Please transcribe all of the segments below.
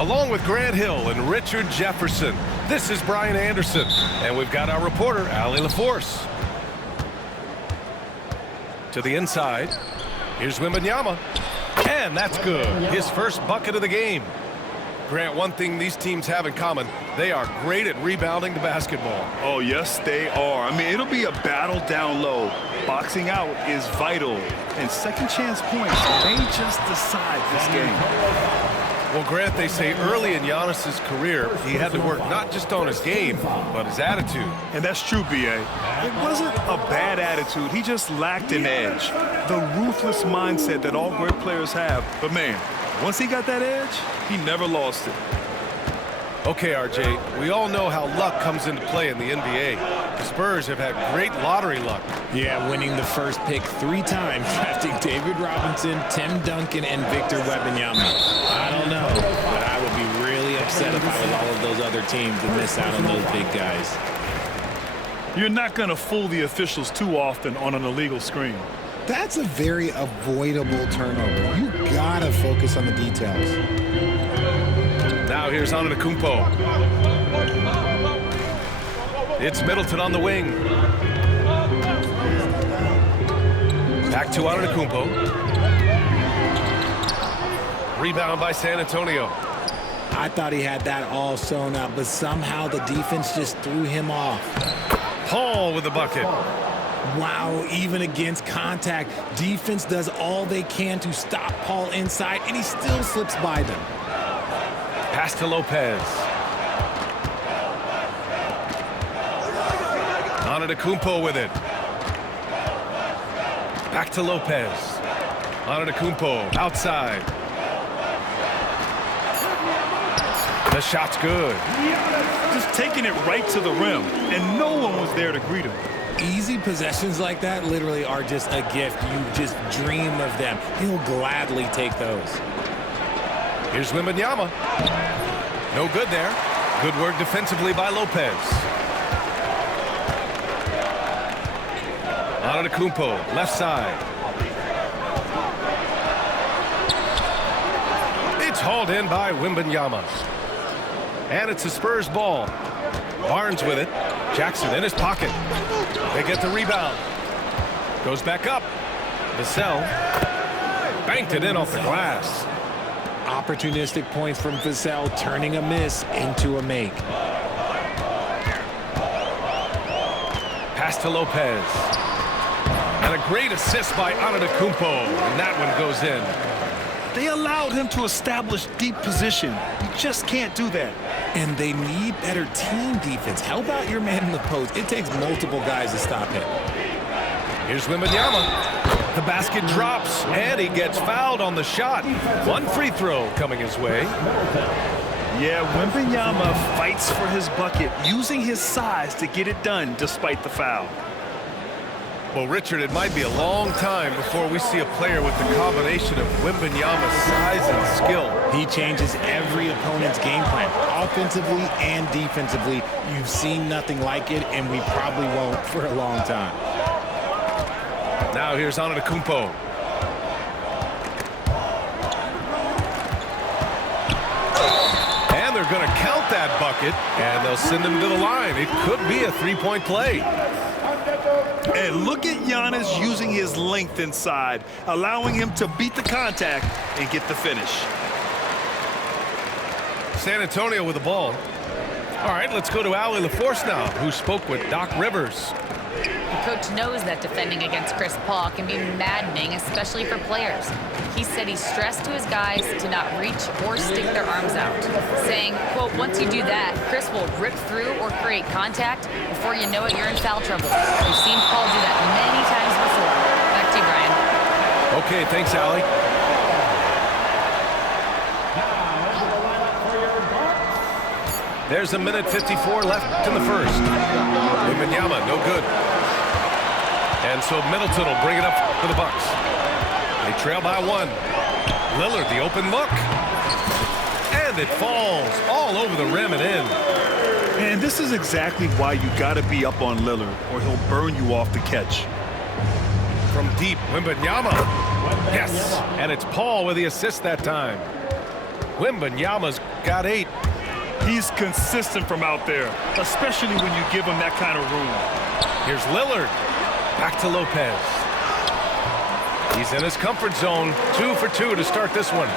Along with Grant Hill and Richard Jefferson, this is Brian Anderson. And we've got our reporter, Allie LaForce. To the inside. Here's Wembanyamaa. And that's good. His first bucket of the game. Grant, one thing these teams have in common, they are great at rebounding the basketball. Oh, yes, they are. I mean, it'll be a battle down low. Boxing out is vital. And second chance points may just decide this game. Well, Grant, they say early in Giannis's career, he had to work not just on his game, but his attitude. And that's true, B.A. It wasn't a bad attitude. He just lacked an edge. The ruthless mindset that all great players have. But, man, once he got that edge, he never lost it. Okay, RJ, we all know how luck comes into play in the NBA. The Spurs have had great lottery luck. Yeah, winning the first pick 3 times, drafting David Robinson, Tim Duncan, and Victor Wembanyama. I don't know, but I would be really upset if I was all of those other teams to miss out on those big guys. You're not going to fool the officials too often on an illegal screen. That's a very avoidable turnover. You gotta focus on the details. Now here's Antetokounmpo. It's Middleton on the wing. Back to Antetokounmpo. Rebound by San Antonio. I thought he had that all sewn up, but somehow the defense just threw him off. Paul with the bucket. Wow, even against contact, defense does all they can to stop Paul inside, and he still slips by them. Pass to Lopez. Antetokounmpo with it. Back to Lopez. Antetokounmpo outside. The shot's good. Just taking it right to the rim, and no one was there to greet him. Easy possessions like that literally are just a gift. You just dream of them. He'll gladly take those. Here's Wembanyama. No good there. Good work defensively by Lopez. Antetokounmpo, left side. It's hauled in by Wembanyama. And it's a Spurs ball. Barnes with it. Jackson in his pocket. They get the rebound. Goes back up. Vassell banked it in off the glass. Opportunistic points from Vassell, turning a miss into a make. Pass to Lopez. And a great assist by Antetokounmpo. And that one goes in. They allowed him to establish deep position. You just can't do that. And they need better team defense. How about your man in the post? It takes multiple guys to stop him. Here's Wembanyama. The basket drops, and he gets fouled on the shot. One free throw coming his way. Yeah, Wembanyama fights for his bucket, using his size to get it done despite the foul. Well, Richard, it might be a long time before we see a player with the combination of Wembanyama's size and skill. He changes every opponent's game plan, offensively and defensively. You've seen nothing like it, and we probably won't for a long time. Now here's Antetokounmpo. And they're going to count that bucket, and they'll send him to the line. It could be a three-point play. And look at Giannis using his length inside, allowing him to beat the contact and get the finish. San Antonio with the ball. All right, let's go to Allie LaForce now, who spoke with Doc Rivers. The coach knows that defending against Chris Paul can be maddening, especially for players. He said he stressed to his guys to not reach or stick their arms out, saying, quote, once you do that, Chris will rip through or create contact. Before you know it, you're in foul trouble. We've seen Paul do that many times before. Back to you, Brian. Okay, thanks, Allie. There's a minute 54 left in the first. Wembanyama, no good. And so Middleton will bring it up for the Bucks. They trail by 1. Lillard, the open look. And it falls all over the rim and in. And this is exactly why you got to be up on Lillard, or he'll burn you off the catch. From deep, Wembanyama. Yes, and it's Paul with the assist that time. Wembanyama's got 8. He's consistent from out there, especially when you give him that kind of room. Here's Lillard. Back to Lopez. He's in his comfort zone. 2 for 2 to start this one.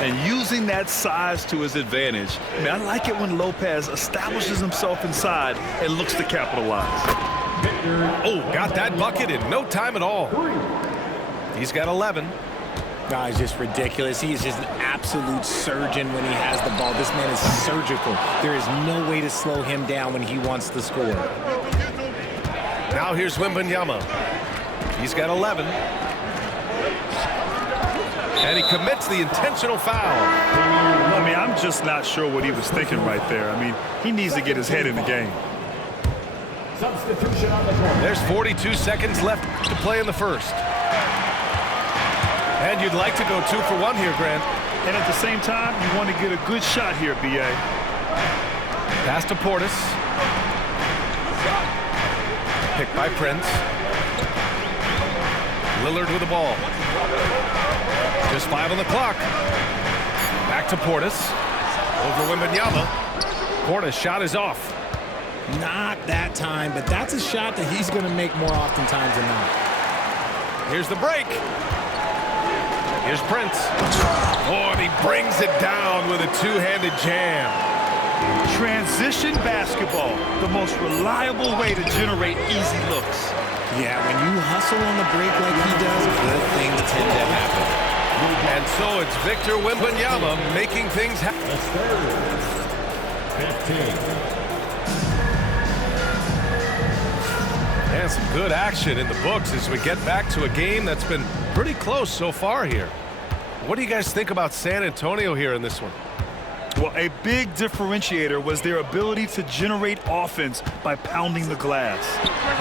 And using that size to his advantage. I mean, I like it when Lopez establishes himself inside and looks to capitalize. Oh, got that bucket in no time at all. He's got 11. No, it's just ridiculous. He is just an absolute surgeon when he has the ball. This man is surgical. There is no way to slow him down when he wants to score. Now here's Wembanyama. He's got 11. And he commits the intentional foul. I mean, I'm just not sure what he was thinking right there. I mean, he needs to get his head in the game. There's 42 seconds left to play in the first. And you'd like to go 2 for 1 here, Grant. And at the same time, you want to get a good shot here, B.A. Pass to Portis. Picked by Prince. Lillard with the ball. Just 5 on the clock. Back to Portis. Over Wembanyama. Portis' shot is off. Not that time, but that's a shot that he's going to make more oftentimes than not. Here's the break. Here's Prince. Oh, and he brings it down with a two-handed jam. Transition basketball, the most reliable way to generate easy looks. Yeah, when you hustle on the break like he does, good things tend to happen. And so it's Victor Wembanyama making things happen. 15. And some good action in the books as we get back to a game that's been pretty close so far here. What do you guys think about San Antonio here in this one? Well, a big differentiator was their ability to generate offense by pounding the glass.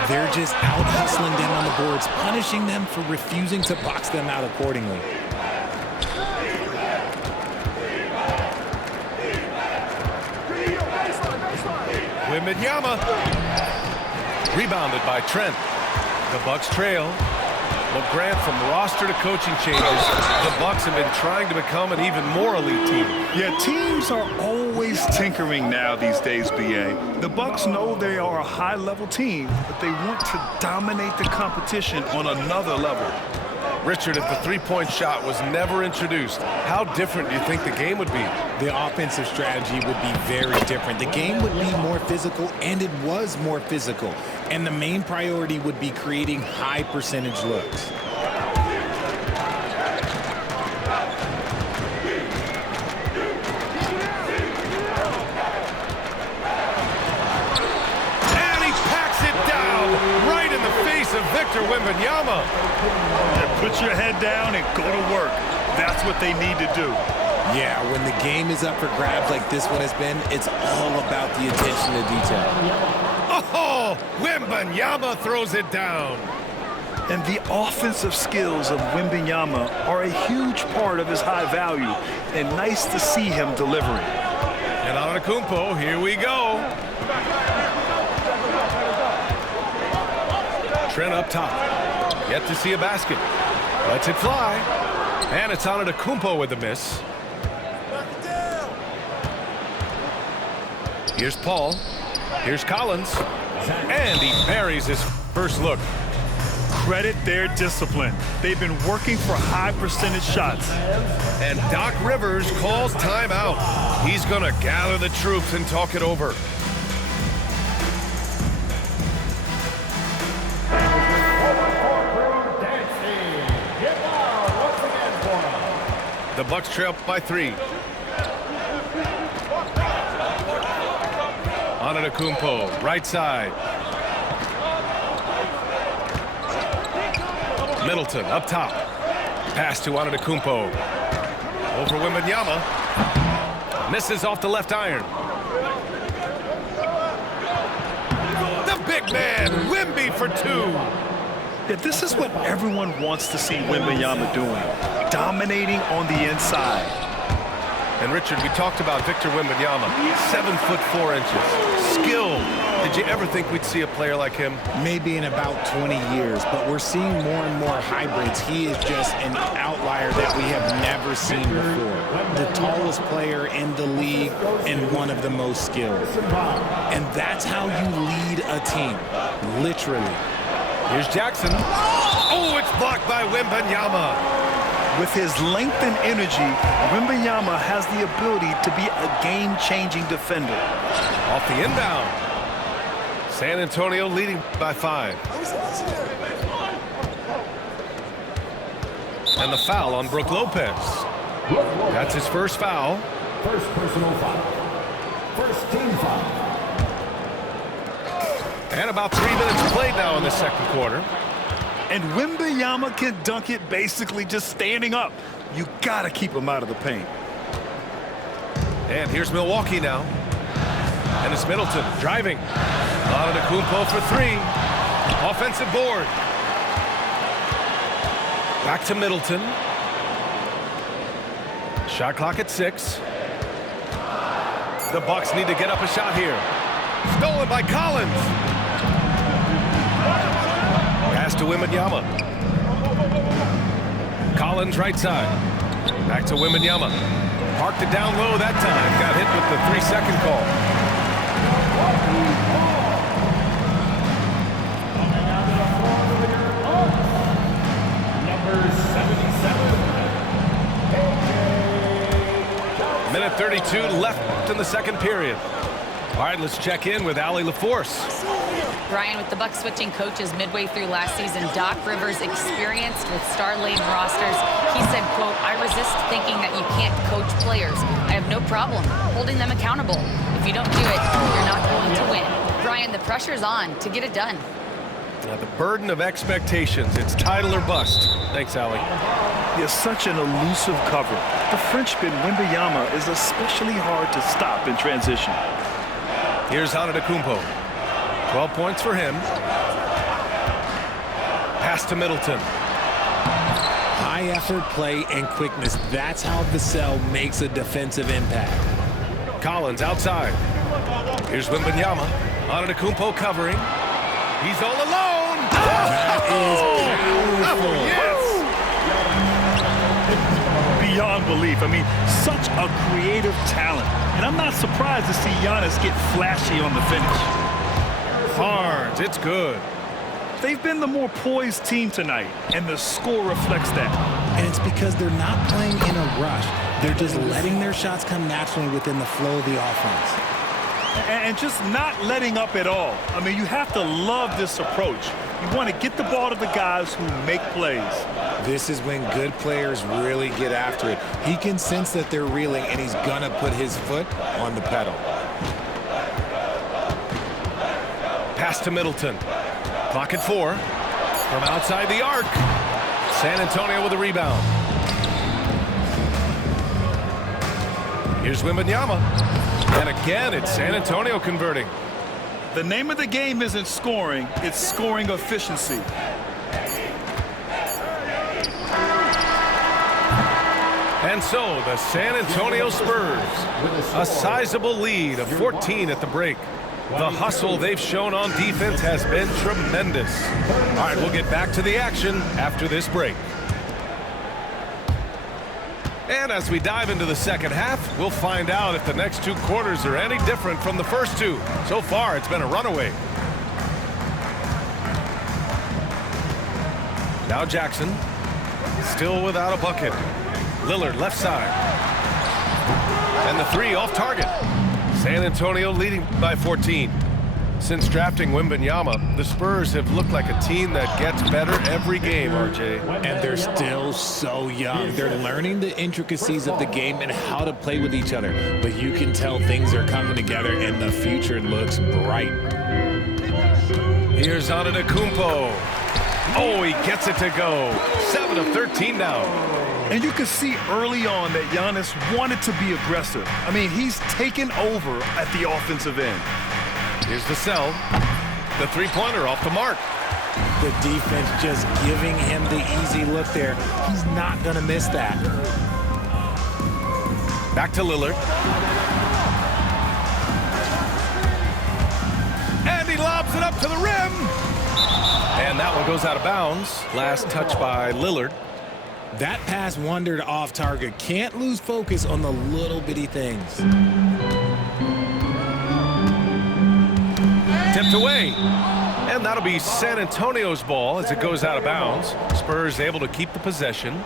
They're just out hustling them on the boards, punishing them for refusing to box them out accordingly. Wembanyama. Rebounded by Trent. The Bucks trail. Well, Grant, from roster to coaching changes, the Bucks have been trying to become an even more elite team. Yeah, teams are always tinkering now these days, B.A. The Bucks know they are a high-level team, but they want to dominate the competition on another level. Richard, if the three-point shot was never introduced, how different do you think the game would be? The offensive strategy would be very different. The game would be more physical, and it was more physical. And the main priority would be creating high percentage looks. And he packs it down right in the face of Victor Wembanyama. Put your head down and go to work. That's what they need to do. Yeah, when the game is up for grabs like this one has been, it's all about the attention to detail. Oh, Wembanyama throws it down. And the offensive skills of Wembanyama are a huge part of his high value, and nice to see him delivering. And Antetokounmpo, here we go. Trent up top. Yet to see a basket. Lets it fly. And it's Antetokounmpo with the miss. Here's Paul. Here's Collins. And he buries his first look. Credit their discipline. They've been working for high percentage shots. And Doc Rivers calls timeout. He's going to gather the troops and talk it over. The Bucks trail by 3. Antetokounmpo, right side. Middleton up top. Pass to Antetokounmpo. Over Wembanyama. Misses off the left iron. The big man, Wemby for 2. Yeah, this is what everyone wants to see Wembanyama doing. Dominating on the inside. And Richard, we talked about Victor Wembanyama, 7'4". Skill, Did you ever think we'd see a player like him? Maybe in about 20 years, but we're seeing more and more hybrids. He is just an outlier that we have never seen before. The tallest player in the league and one of the most skilled. And that's how you lead a team, literally. Here's Jackson. Oh, it's blocked by Wembanyama. With his length and energy, Wembanyama has the ability to be a game-changing defender. Off the inbound. San Antonio leading by 5. And the foul on Brook Lopez. That's his first foul. First personal foul. First team foul. And about 3 minutes played now in the second quarter. And Wembanyama can dunk it basically just standing up. You got to keep him out of the paint. And here's Milwaukee now. And it's Middleton driving. Antetokounmpo for 3. Offensive board. Back to Middleton. Shot clock at 6. The Bucks need to get up a shot here. Stolen by Collins. Pass to Wembanyama. Collins right side. Back to Wembanyama. Parked it down low that time. Got hit with the 3-second call. Minute 32 left in the second period. All right, let's check in with Allie LaForce. Brian, with the Bucks switching coaches midway through last season, Doc Rivers, experienced with star-laden rosters, he said, quote, "I resist thinking that you can't coach players. I have no problem holding them accountable. If you don't do it, you're not going to win." Brian, the pressure's on to get it done. Now the burden of expectations. It's title or bust. Thanks, Allie. He has such an elusive cover. The Frenchman Wembanyama is especially hard to stop in transition. Here's Antetokounmpo. 12 points for him. Pass to Middleton. High effort play and quickness. That's how Vassell makes a defensive impact. Collins outside. Here's Wembanyama. Antetokounmpo covering. He's all alone. That is powerful. Yes. Beyond belief. I mean, such a creative talent. And I'm not surprised to see Giannis get flashy on the finish. Hard. It's good. They've been the more poised team tonight, and the score reflects that. And it's because they're not playing in a rush. They're just letting their shots come naturally within the flow of the offense. And just not letting up at all. I mean, you have to love this approach. You want to get the ball to the guys who make plays. This is when good players really get after it. He can sense that they're reeling, and he's going to put his foot on the pedal. Pass to Middleton. Clock at 4. From outside the arc. San Antonio with a rebound. Here's Wembanyama. And again, it's San Antonio converting. The name of the game isn't scoring, it's scoring efficiency. And so the San Antonio Spurs, a sizable lead of 14 at the break. The hustle they've shown on defense has been tremendous. All right, we'll get back to the action after this break. And as we dive into the second half, we'll find out if the next 2 quarters are any different from the first 2. So far, it's been a runaway. Now Jackson, still without a bucket. Lillard left side. And the 3 off target. San Antonio leading by 14. Since drafting Wembanyama, the Spurs have looked like a team that gets better every game, RJ. And they're still so young. They're learning the intricacies of the game and how to play with each other. But you can tell things are coming together and the future looks bright. Here's Antetokounmpo. Oh, he gets it to go. 7 of 13 now. And you can see early on that Giannis wanted to be aggressive. I mean, he's taken over at the offensive end. Here's Vassell. The 3-pointer off the mark. The defense just giving him the easy look there. He's not going to miss that. Back to Lillard. lobs it up to the rim. And that one goes out of bounds. Last touch by Lillard. That pass wandered off target. Can't lose focus on the little bitty things. Tipped away. And that'll be San Antonio's ball as it goes out of bounds. Spurs able to keep the possession.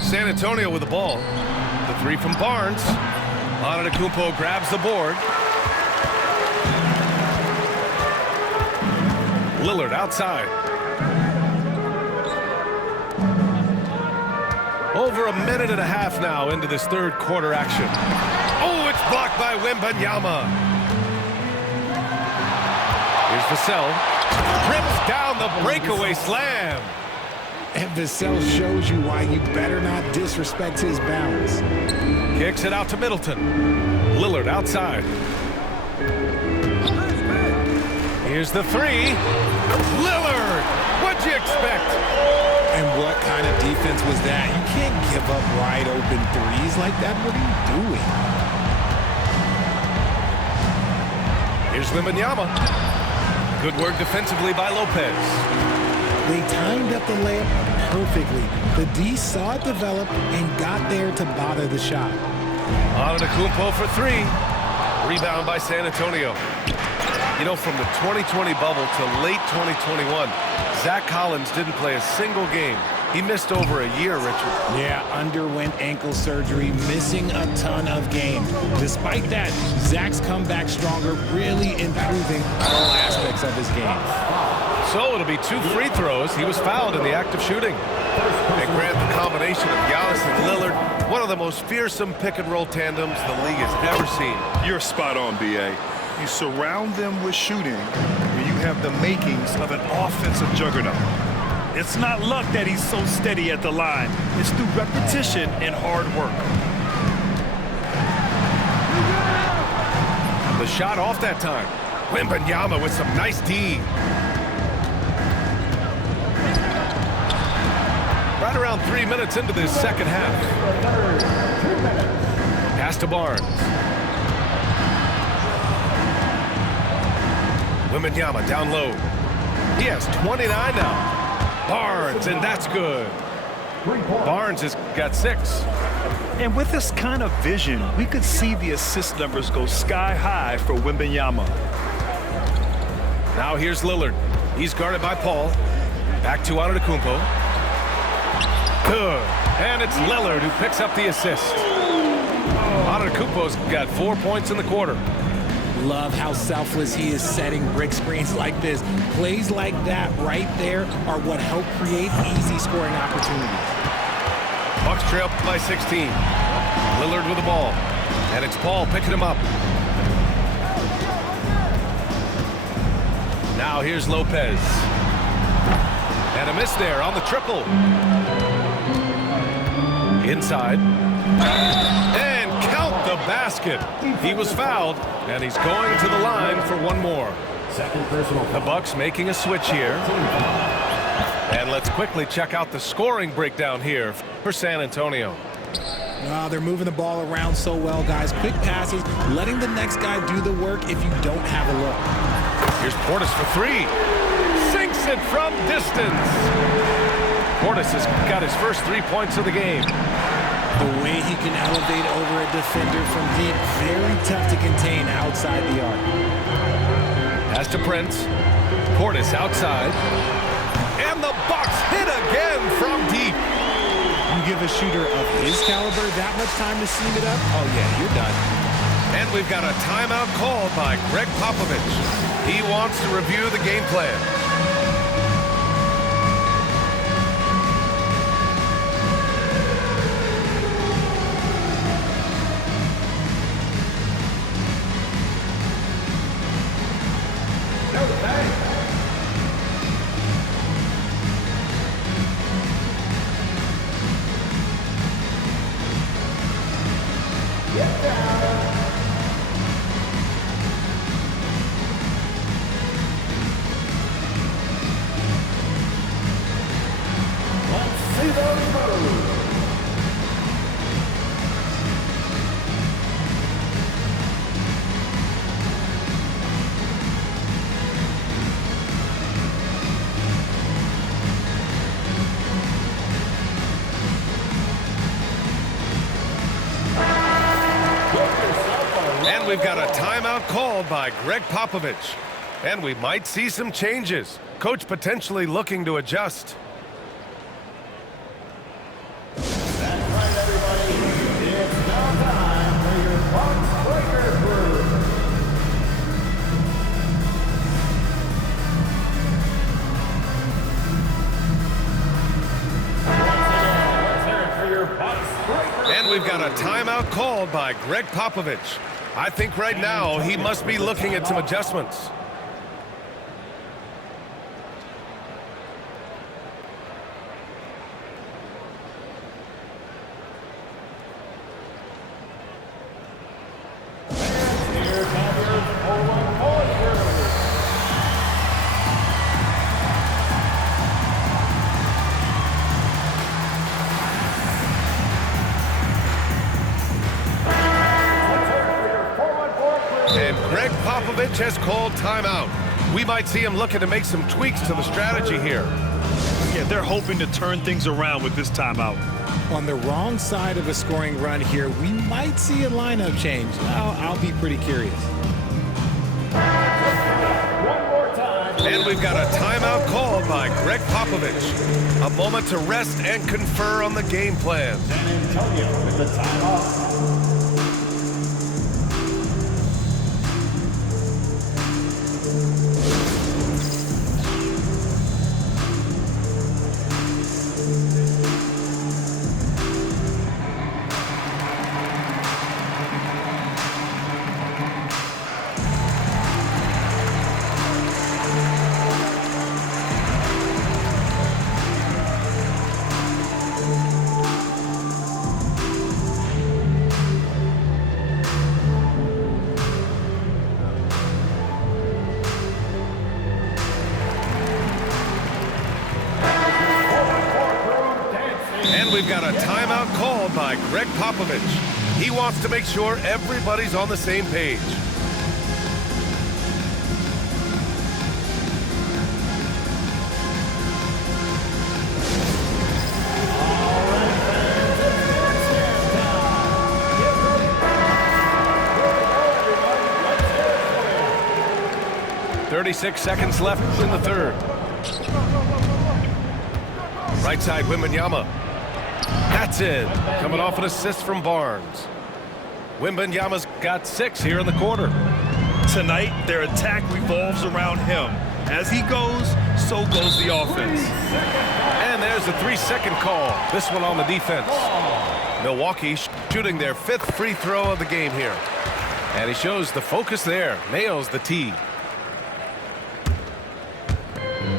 San Antonio with the ball. The three from Barnes. Antetokounmpo grabs the board. Lillard outside. Over a minute and a half now into this third quarter action. Oh, it's blocked by Wembanyamaa. Here's Vassell. Rips down the breakaway slam. And Vassell shows you why you better not disrespect his bounds. Kicks it out to Middleton. Lillard outside. Here's the three. Lillard! What'd you expect? And what kind of defense was that? You can't give up wide open threes like that. What are you doing? Here's Wembenyama. Good work defensively by Lopez. They timed up the layup perfectly. The D saw it develop and got there to bother the shot. Antetokounmpo for three. Rebound by San Antonio. You know, from the 2020 bubble to late 2021, Zach Collins didn't play a single game. He missed over a year, Richard. Yeah, underwent ankle surgery, missing a ton of games. Despite that, Zach's come back stronger, really improving all aspects of his game. So it'll be 2 free throws. He was fouled in the act of shooting. And Grant, the combination of Giannis and Lillard, one of the most fearsome pick-and-roll tandems the league has ever seen. You're spot on, B.A. You surround them with shooting, and you have the makings of an offensive juggernaut. It's not luck that he's so steady at the line. It's through repetition and hard work. The shot off that time. Wembenyama with some nice D. Right around 3 minutes into this second half. Pass to Barnes. Wembenyama down low. He has 29 now. Barnes, and that's good. Barnes has got 6. And with this kind of vision, we could see the assist numbers go sky high for Wembenyama. Now here's Lillard. He's guarded by Paul. Back to Antetokounmpo. Good. And it's Lillard who picks up the assist. Antetokounmpo's got 4 points in the quarter. Love how selfless he is setting brick screens like this. Plays like that right there are what help create easy scoring opportunities. Bucks trail by 16. Lillard with the ball. And it's Paul picking him up. Now here's Lopez. And a miss there on the triple. Inside. And count the basket. He was fouled, and he's going to the line for one more. The Bucks making a switch here. And let's quickly check out the scoring breakdown here for San Antonio. They're moving the ball around so well, guys. Quick passes, letting the next guy do the work if you don't have a look. Here's Portis for three. Sinks it from distance. Portis has got his first 3 points of the game. The way he can elevate over a defender from deep, very tough to contain outside the arc. Pass to Prince. Portis outside. And the Bucks hit again from deep. You give a shooter of his caliber that much time to seam it up, oh yeah, you're done. And we've got a timeout called by Greg Popovich. He wants to review the game plan. And we've got a timeout called by Greg Popovich. And we might see some changes. Coach potentially looking to adjust. That's right, everybody. It's now time for your Bucks Breaker Crew. Let's hear it for your Bucks Breaker. And we've got a timeout called by Greg Popovich. I think right now he must be looking at some adjustments. And Greg Popovich has called timeout. We might see him looking to make some tweaks to the strategy here. Yeah, they're hoping to turn things around with this timeout. On the wrong side of a scoring run here, we might see a lineup change. I'll be pretty curious. And we've got a timeout called by Greg Popovich. A moment to rest and confer on the game plan. San Antonio with the timeout. And we've got a timeout called by Greg Popovich. He wants to make sure everybody's on the same page. All right, fans, it's dance time. Get ready. Let's hear it for you. 36 seconds left in the third. Right side, Wembanyamaa. That's in. Coming off an assist from Barnes. Wembanyama's got 6 here in the quarter. Tonight, their attack revolves around him. As he goes, so goes the offense. And there's the 3-second call. This one on the defense. Milwaukee shooting their 5th free throw of the game here. And he shows the focus there. Nails the tee.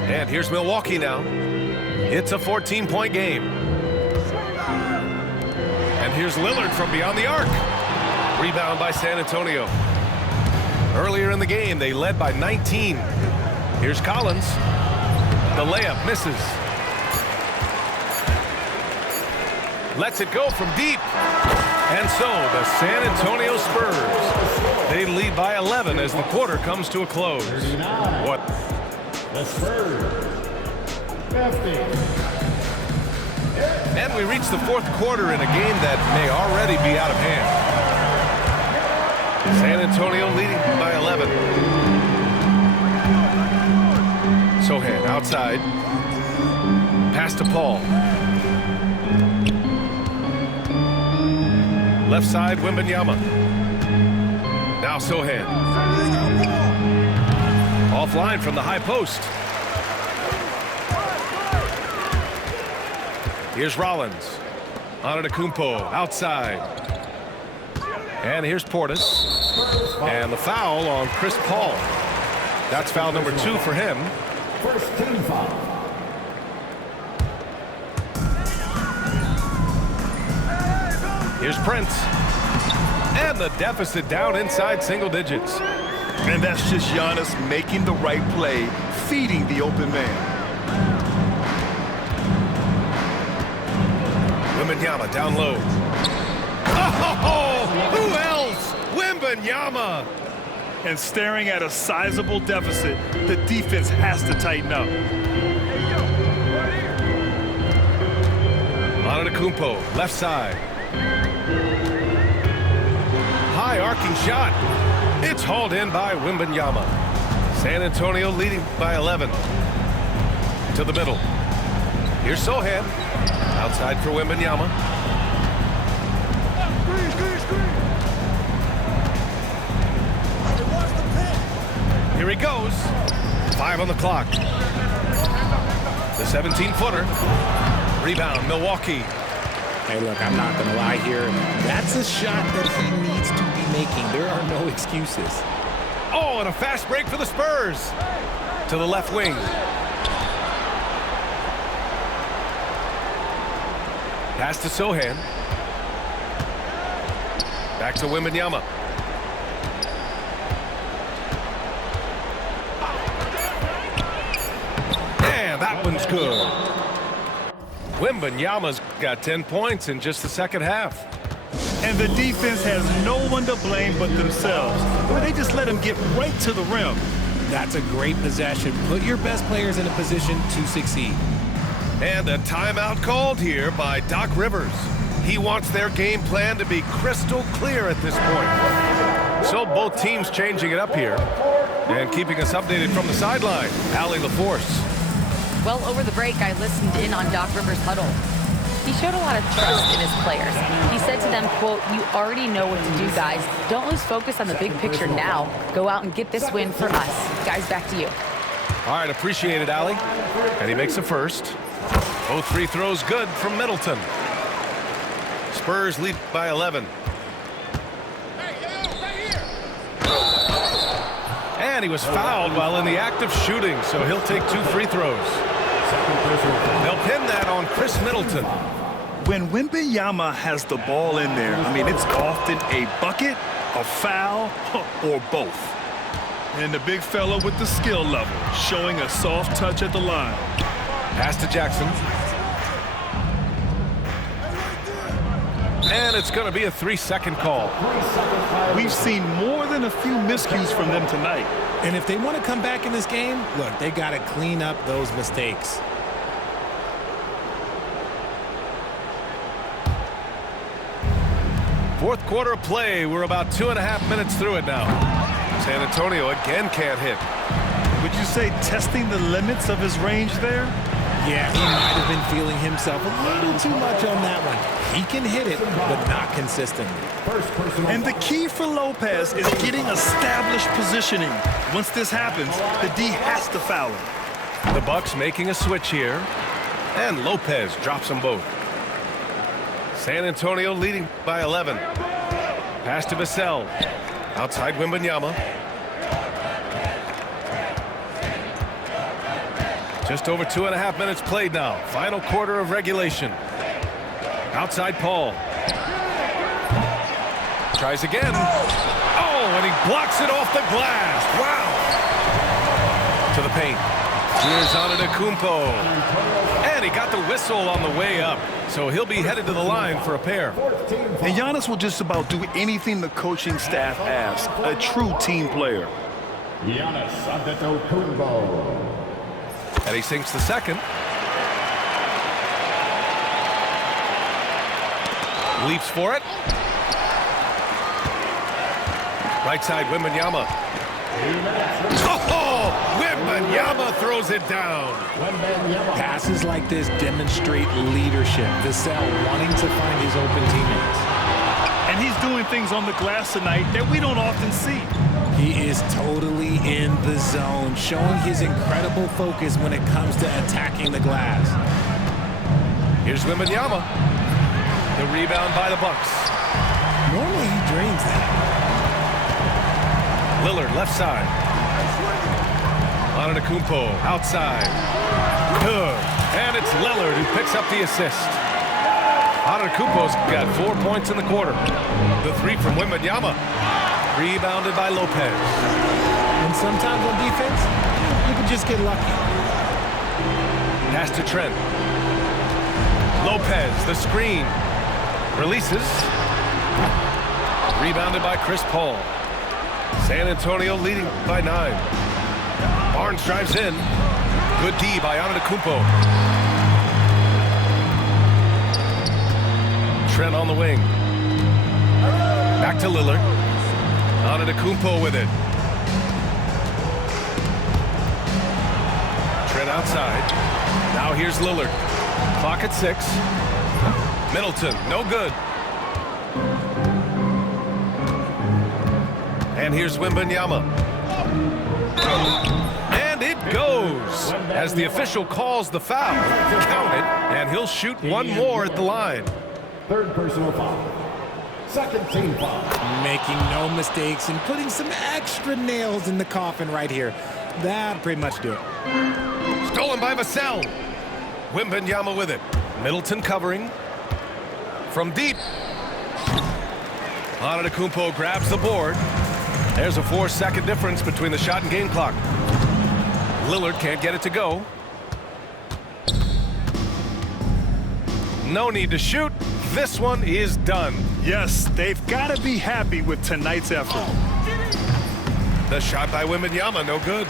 And here's Milwaukee now. It's a 14-point game. And here's Lillard from beyond the arc. Rebound by San Antonio. Earlier in the game, they led by 19. Here's Collins. The layup misses. Lets it go from deep. And so the San Antonio Spurs, they lead by 11 as the quarter comes to a close. 39. What? The Spurs. 50. And we reach the 4th quarter in a game that may already be out of hand. San Antonio leading by 11. Sohan outside. Pass to Paul. Left side, Wembanyama. Now Sohan. Offline from the high post. Here's Rollins. Antetokounmpo outside. And here's Portis. And the foul on Chris Paul. That's foul number 2 for him. First team foul. Here's Prince. And the deficit down inside single digits. And that's just Giannis making the right play, feeding the open man. Wembanyama down low. Oh, who else? Wembanyama. And staring at a sizable deficit, the defense has to tighten up. Antetokounmpo, left side. High high arcing shot. It's hauled in by Wembanyaما. San Antonio leading by 11. To the middle. Here's Sohan. Outside for Wembanyama. Here he goes. 5 on the clock. The 17-footer. Rebound, Milwaukee. Hey, look, I'm not going to lie here. That's a shot that he needs to be making. There are no excuses. Oh, and a fast break for the Spurs. To the left wing. Pass to Sohan. Back to Wembanyama. And that one's good. Wembanyama's got 10 points in just the second half. And the defense has no one to blame but themselves. Or they just let him get right to the rim. That's a great possession. Put your best players in a position to succeed. And a timeout called here by Doc Rivers. He wants their game plan to be crystal clear at this point. So both teams changing it up here and keeping us updated from the sideline. Allie LaForce. Well, over the break, I listened in on Doc Rivers' huddle. He showed a lot of trust in his players. He said to them, quote, "You already know what to do, guys. Don't lose focus on the big picture now. Go out and get this win for us." Guys, back to you. All right, appreciate it, Allie. And he makes a first. Both free throws good from Middleton. Spurs lead by 11. And he was fouled while in the act of shooting, so he'll take 2 free throws. They'll pin that on Chris Middleton. When Wembanyaما has the ball in there, I mean, it's often a bucket, a foul, or both. And the big fella with the skill level, showing a soft touch at the line. Pass to Jackson. And it's going to be a 3-second call. We've seen more than a few miscues from them tonight. And if they want to come back in this game, look, they got to clean up those mistakes. Fourth quarter of play. We're about 2.5 minutes through it now. San Antonio again can't hit. Would you say testing the limits of his range there? Yeah, he might have been feeling himself a little too much on that one. He can hit it, but not consistently. And the key for Lopez is getting established positioning. Once this happens, the D has to foul him. The Bucks making a switch here. And Lopez drops them both. San Antonio leading by 11. Pass to Vassell. Outside Wembanyama. Just over 2.5 minutes played now. Final quarter of regulation. Outside Paul. Tries again. Oh, and he blocks it off the glass. Wow. To the paint. Here's Antetokounmpo. And he got the whistle on the way up. So he'll be headed to the line for a pair. And Giannis will just about do anything the coaching staff asks. A true team player. Giannis Antetokounmpo. And he sinks the second. Leaps for it. Right side, Wembanyama. Oh, Wembanyama throws it down. Passes like this demonstrate leadership. Vassell wanting to find his open teammates. And he's doing things on the glass tonight that we don't often see. He is totally in the zone, showing his incredible focus when it comes to attacking the glass. Here's Wembanyama. The rebound by the Bucks. Normally he drains that. Lillard left side. Antetokounmpo outside. Good. And it's Lillard who picks up the assist. Antetokounmpo's got 4 points in the quarter. The 3 from Wembanyama. Rebounded by Lopez. And sometimes on defense, you can just get lucky. Pass to Trent. Lopez, the screen. Releases. Rebounded by Chris Paul. San Antonio leading by 9. Barnes drives in. Good D by Antetokounmpo. Trent on the wing. Back to Lillard. Antetokounmpo with it. Trent outside. Now here's Lillard. Clock at 6. Middleton, no good. And here's Wembanyaما. And it goes. As the official calls the foul, count it, and he'll shoot one more at the line. Third personal foul. Second team foul. Making no mistakes and putting some extra nails in the coffin right here. That'll pretty much do it. Stolen by Vassell. Wembanyama with it. Middleton covering. From deep. Antetokounmpo grabs the board. There's a 4-second difference between the shot and game clock. Lillard can't get it to go. No need to shoot. This one is done. Yes, they've got to be happy with tonight's effort. The shot by Wembanyama, no good.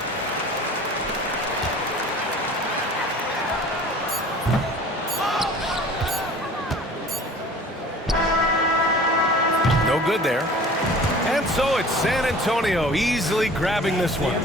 No good there. And so it's San Antonio easily grabbing this one.